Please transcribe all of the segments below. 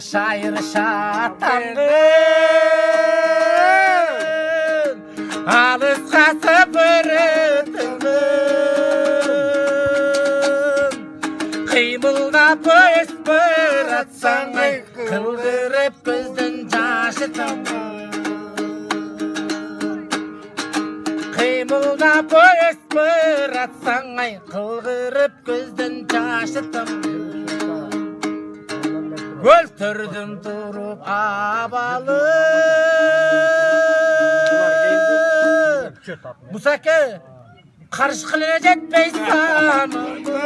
Şair şatanın alısqa sıpırıtının qıymılnap öspür atsan ay kıldırıp көздің жашытын qıymılnap öspür atsan ay kıldırıp көздің жашытын Өлтірдім тұрып абалы Мұсаке қарыш қылына жетпей санымды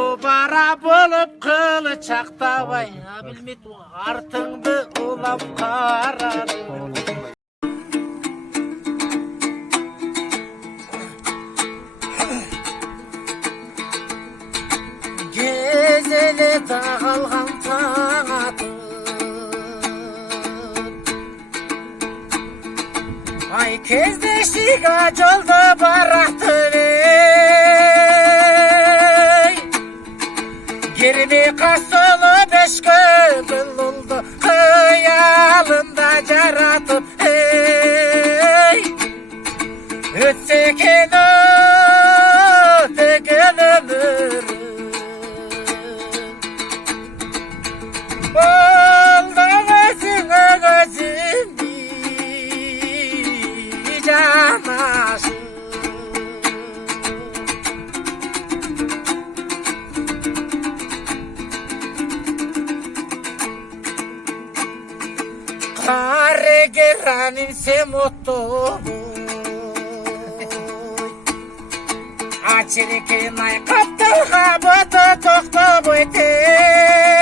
О бара болып қылы чақтабай Білмет артыңды ұлап қарады Gezele tağılған taң atып Ай кезде шиға жолды барақтын ей Керме қасылы бешкі бұлылды қиялында жаратып ей Өтсе екен өтеген өмір Carregeranin se mutlu Açırken ay kaptılğa bıdı toqtu bötey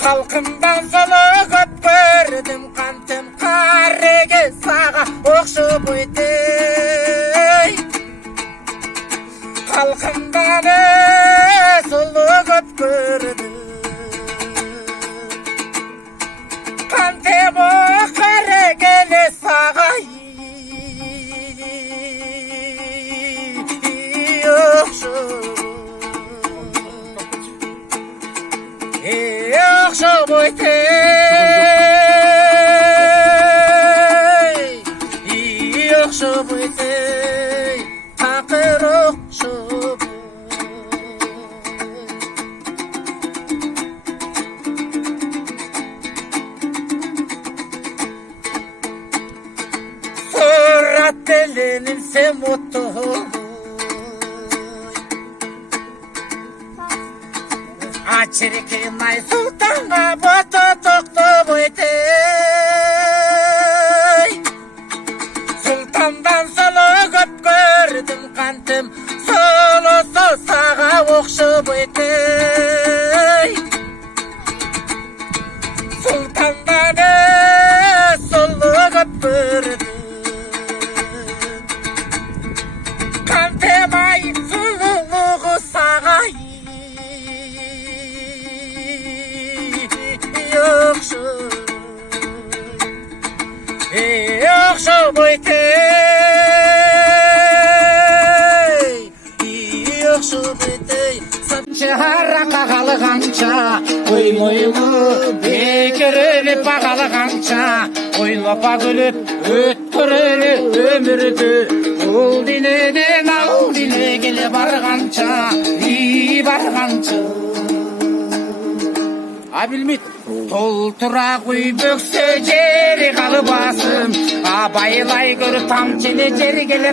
Қалқымдан солығып көрдім қантым қарреге саға оқшып өтей Қалқымдан солығып көрдім қантым қаррегеле саға оқшып өтей окшоп өтөй такыр окшоп сурат теленим сен муттуу Ачыркин ай султанга бото токтоп өтөй Султандан соло көп көрдүм кантем солосо сага окшоп өтөй Султандан соло көп көрдүм кантем ай сулулугу сага окшоп өтөй окшоп өтөй аракка калганча коймойлу бекер эле багалганча ойлопа күлүп өткөрөлү өмүрдү бул дүйнөдөн ал дүйнөгө эле барганча барганча Абилмит толтура куй бөксө жери калбасын абайлай көр тамчы эле жерге эле